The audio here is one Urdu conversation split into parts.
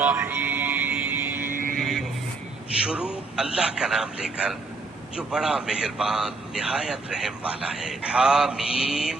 الرحیم۔ شروع اللہ کا نام لے کر جو بڑا مہربان نہایت رحم والا ہے۔ حامیم،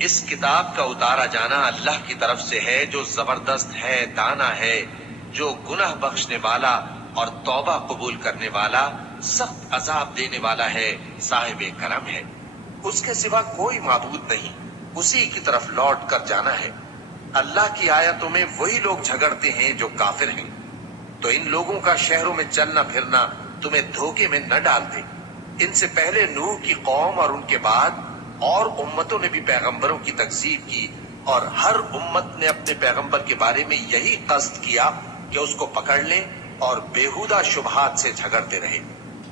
اس کتاب کا اتارا جانا اللہ کی طرف سے ہے جو زبردست ہے، دانا ہے، جو گناہ بخشنے والا اور توبہ قبول کرنے والا، سخت عذاب دینے والا ہے، صاحب کرم ہے۔ اس کے سوا کوئی معبود نہیں، اسی کی طرف لوٹ کر جانا ہے۔ اللہ کی آیتوں میں وہی لوگ جھگڑتے ہیں جو کافر ہیں، تو ان لوگوں کا شہروں میں چلنا پھرنا تمہیں دھوکے میں نہ ڈال دے۔ ان سے پہلے نوح کی قوم اور ان کے بعد اور امتوں نے بھی پیغمبروں کی تکذیب کی، اور ہر امت نے اپنے پیغمبر کے بارے میں یہی قصد کیا کہ اس کو پکڑ لیں اور بیہودہ شبہات سے جھگڑتے رہے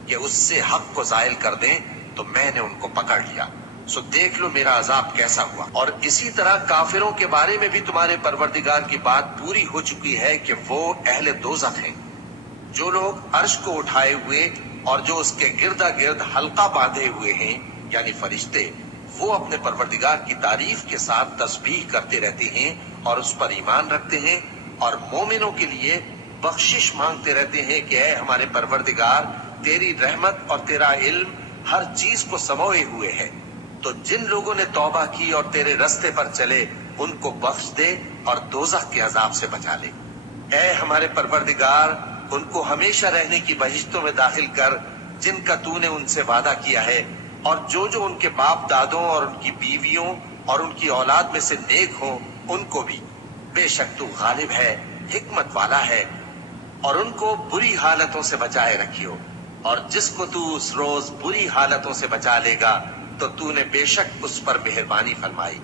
کہ اس سے حق کو زائل کر دیں، تو میں نے ان کو پکڑ لیا، سو دیکھ لو میرا عذاب کیسا ہوا۔ اور اسی طرح کافروں کے بارے میں بھی تمہارے پروردگار کی بات پوری ہو چکی ہے کہ وہ اہل دوزخ ہیں۔ جو لوگ عرش کو اٹھائے ہوئے اور جو اس کے گردا گرد حلقہ باندھے ہوئے ہیں یعنی فرشتے، وہ اپنے پروردگار کی تعریف کے ساتھ تسبیح کرتے رہتے ہیں اور اس پر ایمان رکھتے ہیں، اور مومنوں کے لیے بخشش مانگتے رہتے ہیں کہ اے ہمارے پروردگار، تیری رحمت اور تیرا علم ہر چیز کو سموئے ہوئے ہے، تو جن لوگوں نے توبہ کی اور تیرے رستے پر چلے ان کو بخش دے اور دوزخ کے عذاب سے بچا لے۔ اے ہمارے پروردگار، ان کو ہمیشہ رہنے کی بہشتوں میں داخل کر جن کا تو نے ان سے وعدہ کیا ہے، اور جو جو ان کے باپ دادوں اور ان کی بیویوں اور ان کی اولاد میں سے نیک ہوں ان کو بھی۔ بے شک تو غالب ہے، حکمت والا ہے، اور ان کو بری حالتوں سے بچائے رکھیو، اور جس کو تو اس روز بری حالتوں سے بچا لے گا تو تو نے بے شک اس پر مہربانی فرمائی،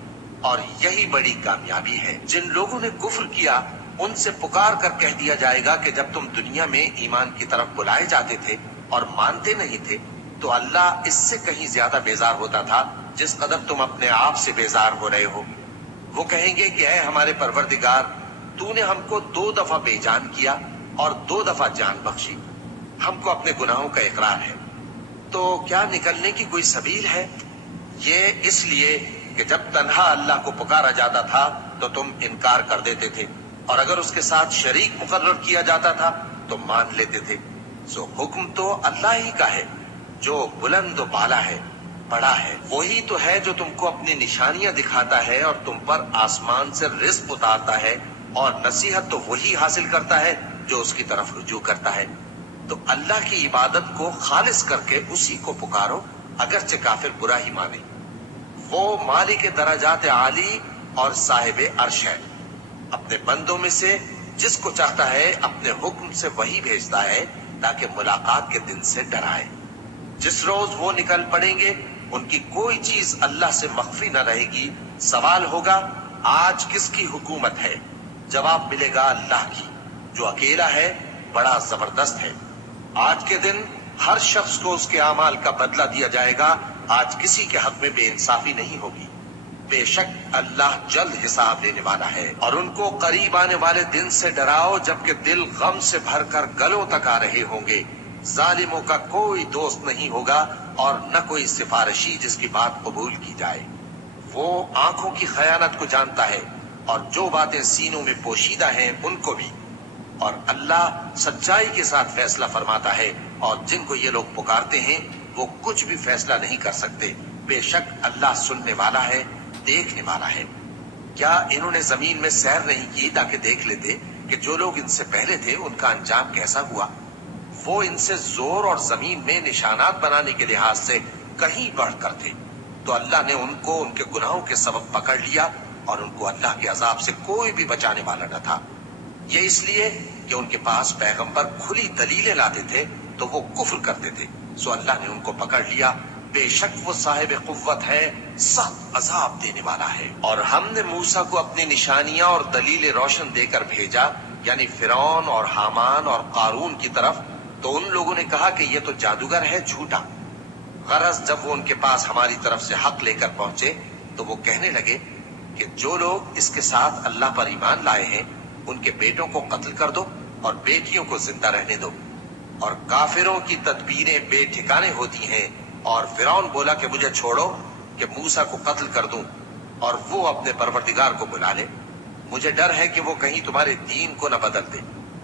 اور یہی بڑی کامیابی ہے۔ جن لوگوں نے کفر کیا ان سے پکار کر کہہ دیا جائے گا کہ جب تم دنیا میں ایمان کی طرف بلائے جاتے تھے اور مانتے نہیں تھے تو اللہ اس سے کہیں زیادہ بیزار ہوتا تھا جس قدر تم اپنے آپ سے بیزار ہو رہے ہو۔ وہ کہیں گے کہ اے ہمارے پروردگار، تو نے ہم کو 2 دفعہ بے جان کیا اور 2 دفعہ جان بخشی، ہم کو اپنے گناہوں کا اقرار ہے، تو کیا نکلنے کی کوئی سبیل ہے؟ یہ اس لیے کہ جب تنہا اللہ کو پکارا جاتا تھا تو تم انکار کر دیتے تھے، اور اگر اس کے ساتھ شریک مقرر کیا جاتا تھا تو مان لیتے تھے۔ سو حکم تو اللہ ہی کا ہے جو بلند و بالا ہے، بڑا ہے۔ وہی تو ہے جو تم کو اپنی نشانیاں دکھاتا ہے اور تم پر آسمان سے رزق اتارتا ہے، اور نصیحت تو وہی حاصل کرتا ہے جو اس کی طرف رجوع کرتا ہے۔ تو اللہ کی عبادت کو خالص کر کے اسی کو پکارو، اگرچہ کافر برا ہی مانے۔ وہ مالک درجات عالی اور صاحب عرش ہے، اپنے بندوں میں سے جس کو چاہتا ہے اپنے حکم سے وہی بھیجتا ہے تاکہ ملاقات کے دن سے ڈرائے۔ جس روز وہ نکل پڑیں گے ان کی کوئی چیز اللہ سے مخفی نہ رہے گی۔ سوال ہوگا آج کس کی حکومت ہے؟ جواب ملے گا اللہ کی، جو اکیلا ہے، بڑا زبردست ہے۔ آج کے دن ہر شخص کو اس کے اعمال کا بدلہ دیا جائے گا، آج کسی کے حق میں بے انصافی نہیں ہوگی۔ بے شک اللہ جلد حساب لینے والا ہے۔ اور ان کو قریب آنے والے دن سے ڈراؤ جبکہ دل غم سے بھر کر گلوں تک آ رہے ہوں گے۔ ظالموں کا کوئی دوست نہیں ہوگا اور نہ کوئی سفارشی جس کی بات قبول کی جائے۔ وہ آنکھوں کی خیانت کو جانتا ہے اور جو باتیں سینوں میں پوشیدہ ہیں ان کو بھی، اور اللہ سچائی کے ساتھ فیصلہ فرماتا ہے، اور جن کو یہ لوگ پکارتے ہیں وہ کچھ بھی فیصلہ نہیں کر سکتے۔ بے شک اللہ سننے والا ہے، دیکھنے والا ہے۔ کیا انہوں نے زمین میں سیر نہیں کی تاکہ دیکھ لیتے کہ جو لوگ ان سے پہلے تھے ان کا انجام کیسا ہوا؟ وہ ان سے زور اور زمین میں نشانات بنانے کے لحاظ سے کہیں بڑھ کر تھے، تو اللہ نے ان کو ان کے گناہوں کے سبب پکڑ لیا، اور ان کو اللہ کے عذاب سے کوئی بھی بچانے والا نہ تھا۔ یہ اس لیے کہ ان کے پاس پیغمبر کھلی دلیلیں لاتے تھے تو وہ کفر کرتے تھے، سو اللہ نے ان کو پکڑ لیا۔ بے شک وہ صاحب قوت ہے، سخت عذاب دینے والا ہے۔ اور ہم نے موسیٰ کو اپنی نشانیاں اور دلیل روشن دے کر بھیجا، یعنی فرعون اور حامان اور قارون کی طرف، تو ان لوگوں نے کہا کہ یہ تو جادوگر ہے، جھوٹا۔ غرض جب وہ ان کے پاس ہماری طرف سے حق لے کر پہنچے تو وہ کہنے لگے کہ جو لوگ اس کے ساتھ اللہ پر ایمان لائے ہیں ان کے بیٹوں کو قتل کر دو اور بیٹیوں کو زندہ رہنے دو۔ اور کافروں کی تدبیریں بے ٹھکانے ہوتی ہیں، اور فرعون بولا کہ مجھے چھوڑو کہ موسیٰ کو قتل کر دوں اور وہ اپنے پروردگار کو بلا لے، مجھے ڈر ہے کہ وہ کہیں تمہارے دین کو نہ بدل دے۔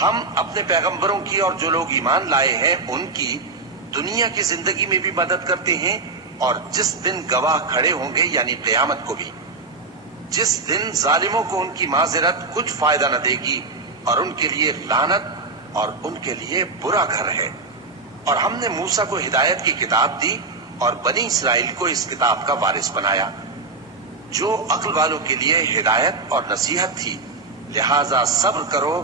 ہم اپنے پیغمبروں کی اور جو لوگ ایمان لائے ہیں ان کی دنیا کی زندگی میں بھی مدد کرتے ہیں، اور جس دن گواہ کھڑے ہوں گے یعنی قیامت کو بھی، جس دن ظالموں کو ان کی معذرت کچھ فائدہ نہ دے گی، اور ان کے لیے لعنت اور ان کے لیے برا گھر ہے۔ اور ہم نے موسیٰ کو ہدایت کی کتاب دی اور بنی اسرائیل کو اس کتاب کا وارث بنایا، جو عقل والوں کے لیے ہدایت اور نصیحت تھی۔ لہذا صبر کرو،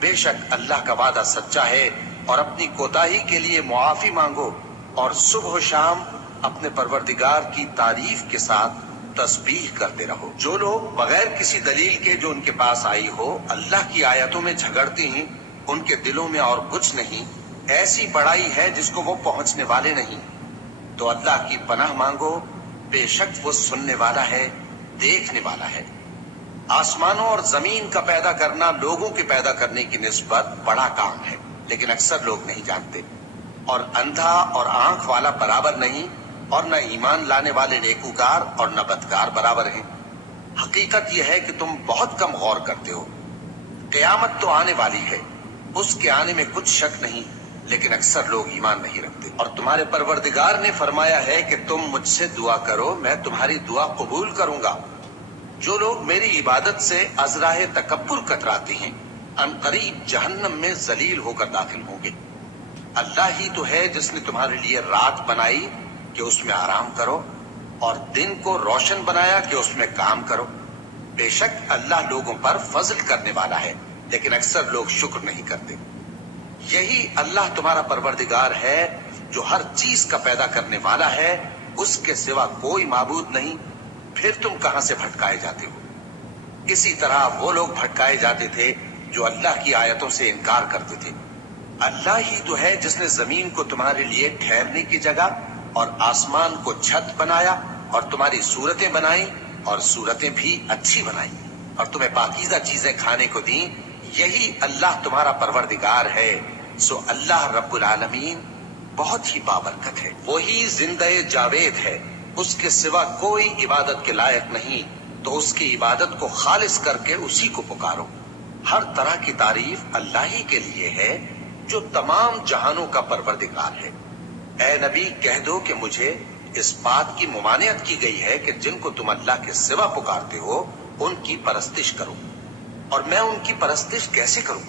بے شک اللہ کا وعدہ سچا ہے، اور اپنی کوتاہی کے لیے معافی مانگو، اور صبح و شام اپنے پروردگار کی تعریف کے ساتھ تسبیح کرتے رہو۔ جو لوگ بغیر کسی دلیل کے جو ان کے پاس آئی ہو اللہ کی آیتوں میں جھگڑتے ہیں، ان کے دلوں میں اور کچھ نہیں، ایسی بڑائی ہے جس کو وہ پہنچنے والے نہیں۔ تو اللہ کی پناہ مانگو، بے شک وہ سننے والا ہے، دیکھنے والا ہے۔ آسمانوں اور زمین کا پیدا کرنا لوگوں کے پیدا کرنے کی نسبت بڑا کام ہے، لیکن اکثر لوگ نہیں جانتے۔ اور اندھا اور آنکھ والا برابر نہیں، اور نہ ایمان لانے والے نیکوکار اور نہ بدکار برابر ہیں۔ حقیقت یہ ہے کہ تم بہت کم غور کرتے ہو۔ قیامت تو آنے والی ہے، اس کے آنے میں کچھ شک نہیں، لیکن اکثر لوگ ایمان نہیں رکھتے۔ اور تمہارے پروردگار نے فرمایا ہے کہ تم مجھ سے دعا کرو، میں تمہاری دعا قبول کروں گا۔ جو لوگ میری عبادت سے ازراہ تکبر کتراتے ہیں، ان قریب جہنم میں ذلیل ہو کر داخل ہوں گے۔ اللہ ہی تو ہے جس نے تمہارے لیے رات بنائی کہ اس میں آرام کرو، اور دن کو روشن بنایا کہ اس میں کام کرو۔ بے شک اللہ لوگوں پر فضل کرنے والا ہے، لیکن اکثر لوگ شکر نہیں کرتے۔ یہی اللہ تمہارا پروردگار ہے جو ہر چیز کا پیدا کرنے والا ہے، اس کے سوا کوئی معبود نہیں، پھر تم کہاں سے بھٹکائے جاتے ہو؟ اسی طرح وہ لوگ بھٹکائے جاتے تھے جو اللہ کی آیتوں سے انکار کرتے تھے۔ اللہ ہی تو ہے جس نے زمین کو تمہارے لیے ٹھہرنے کی جگہ اور آسمان کو چھت بنایا، اور تمہاری صورتیں بنائی اور صورتیں بھی اچھی بنائی، اور تمہیں پاکیزہ چیزیں کھانے کو دیں۔ یہی اللہ تمہارا پروردگار ہے، سو اللہ رب العالمین بہت ہی بابرکت ہے۔ وہی زندہ جاوید ہے، اس کے سوا کوئی عبادت کے لائق نہیں، تو اس کی عبادت کو خالص کر کے اسی کو پکارو۔ ہر طرح کی تعریف اللہ ہی کے لیے ہے جو تمام جہانوں کا پروردگار ہے۔ اے نبی کہہ دو کہ مجھے اس بات کی ممانعت کی گئی ہے کہ جن کو تم اللہ کے سوا پکارتے ہو ان کی پرستش کرو، اور میں ان کی پرستش کیسے کروں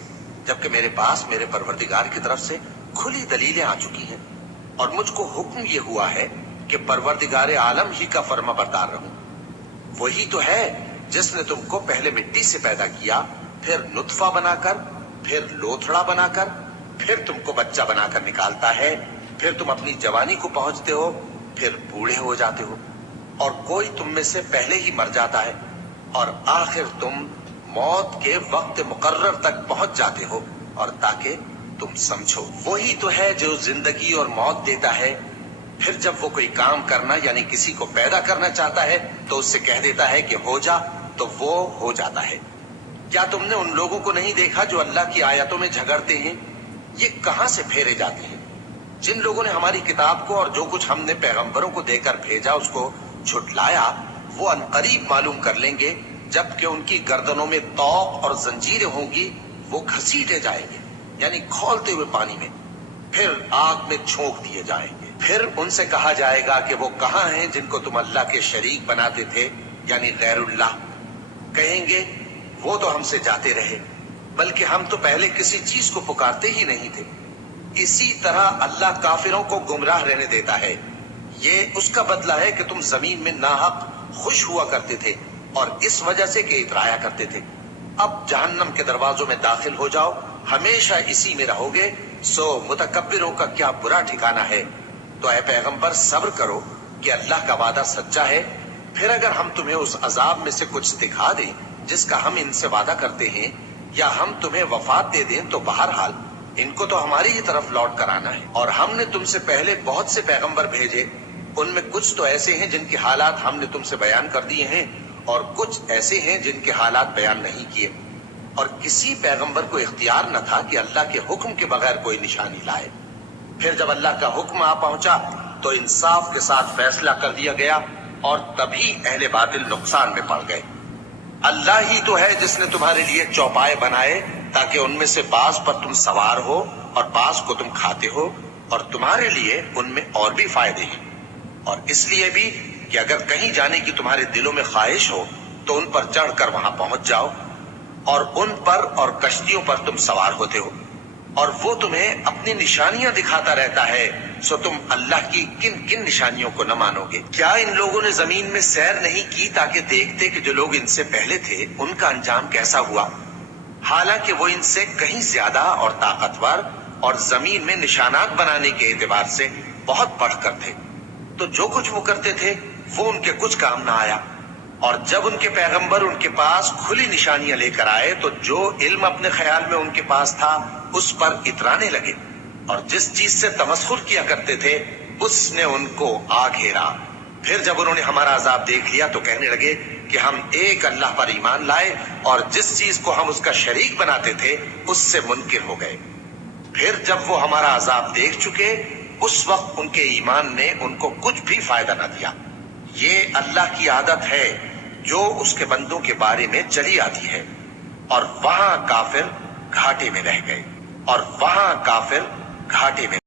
جبکہ میرے پاس میرے پروردگار کی طرف سے کھلی دلیلیں آ چکی ہیں، اور مجھ کو حکم یہ ہوا ہے کہ پروردگار عالم ہی کا فرما بردار رہوں۔ وہی تو ہے جس نے تم کو پہلے مٹی سے پیدا کیا، پھر نطفہ بنا کر، پھر لوتھڑا بنا کر، پھر تم کو بچہ بنا کر نکالتا ہے، پھر تم اپنی جوانی کو پہنچتے ہو، پھر بوڑھے ہو جاتے ہو، اور کوئی تم میں سے پہلے ہی مر جاتا ہے، اور آخر تم موت کے وقت مقرر تک پہنچ جاتے ہو، اور تاکہ تم سمجھو۔ وہی تو ہے جو زندگی اور موت دیتا ہے، پھر جب وہ کوئی کام کرنا یعنی کسی کو پیدا کرنا چاہتا ہے تو اس سے کہہ دیتا ہے کہ ہو جا، تو وہ ہو جاتا ہے۔ کیا تم نے ان لوگوں کو نہیں دیکھا جو اللہ کی آیتوں میں جھگڑتے ہیں؟ یہ کہاں سے پھیرے جاتے ہیں؟ جن لوگوں نے ہماری کتاب کو اور جو کچھ ہم نے پیغمبروں کو دے کر بھیجا اس کو جھٹلایا، وہ عنقریب معلوم کر لیں گے، جبکہ ان کی گردنوں میں طوق اور زنجیریں ہوں گی، وہ گھسیٹے جائیں گے یعنی کھولتے ہوئے پانی میں، پھر آگ میں جھونک دیے جائیں گے۔ پھر ان سے کہا جائے گا کہ وہ کہاں ہیں جن کو تم اللہ کے شریک بناتے تھے یعنی غیر اللہ؟ کہیں گے وہ تو ہم سے جاتے رہے، بلکہ ہم تو پہلے کسی چیز کو پکارتے ہی نہیں تھے۔ اسی طرح اللہ کافروں کو گمراہ رہنے دیتا ہے۔ یہ اس کا بدلہ ہے کہ تم زمین میں ناحق خوش ہوا کرتے تھے، اور اس وجہ سے کہ اترایا کرتے تھے۔ اب جہنم کے دروازوں میں داخل ہو جاؤ، ہمیشہ اسی میں رہو گے، سو متکبروں کا کیا برا ٹھکانہ ہے۔ تو اے پیغمبر صبر کرو کہ اللہ کا وعدہ سچا ہے۔ پھر اگر ہم تمہیں اس عذاب میں سے کچھ دکھا دیں جس کا ہم ان سے وعدہ کرتے ہیں، یا ہم تمہیں وفات دے دیں، تو بہرحال ان کو تو ہماری ہی طرف لوٹ کر آنا ہے۔ اور ہم نے تم سے پہلے بہت سے پیغمبر بھیجے، ان میں کچھ تو ایسے ہیں جن کے حالات ہم نے تم سے بیان کر دیے ہیں، اور کچھ ایسے ہیں جن کے حالات بیان نہیں کیے۔ اور کسی پیغمبر کو اختیار نہ تھا کہ اللہ کے حکم کے بغیر کوئی نشانی لائے۔ پھر جب اللہ کا حکم آ پہنچا تو انصاف کے ساتھ فیصلہ کر دیا گیا، اور تبھی اہل باطل نقصان میں پڑ گئے۔ اللہ ہی تو ہے جس نے تمہارے لیے چوپائے بنائے تاکہ ان میں سے بعض پر تم سوار ہو اور بعض کو تم کھاتے ہو، اور تمہارے لیے ان میں اور بھی فائدے ہیں، اور اس لیے بھی کہ اگر کہیں جانے کی تمہارے دلوں میں خواہش ہو تو ان پر چڑھ کر وہاں پہنچ جاؤ، اور ان پر اور کشتیوں پر تم سوار ہوتے ہو، اور وہ تمہیں اپنی نشانیاں دکھاتا رہتا ہے، سو تم اللہ کی کن کن نشانیوں کو نہ مانو گے؟ کیا ان لوگوں نے زمین میں سیر نہیں کی تاکہ دیکھتے کہ جو لوگ ان سے پہلے تھے ان کا انجام کیسا ہوا؟ حالانکہ وہ ان سے کہیں زیادہ اور طاقتور اور زمین میں نشانات بنانے کے اعتبار سے بہت بڑھ کر تھے، تو جو کچھ وہ کرتے تھے وہ ان کے کچھ کام نہ آیا۔ اور جب ان کے پیغمبر ان کے پاس کھلی نشانیاں لے کر آئے تو جو علم اپنے خیال میں ان کے پاس تھا اس پر اترانے لگے، اور جس چیز سے تمسخر کیا کرتے تھے اس نے ان کو آ گھیرا۔ پھر جب انہوں نے ہمارا عذاب دیکھ لیا تو کہنے لگے کہ ہم ایک اللہ پر ایمان لائے، اور جس چیز کو ہم اس کا شریک بناتے تھے اس سے منکر ہو گئے۔ پھر جب وہ ہمارا عذاب دیکھ چکے اس وقت ان کے ایمان نے ان کو کچھ بھی فائدہ نہ دیا۔ یہ اللہ کی عادت ہے جو اس کے بندوں کے بارے میں چلی آتی ہے، اور وہاں کافر گھاٹے میں رہ گئے، اور وہاں کافر گھاٹے میں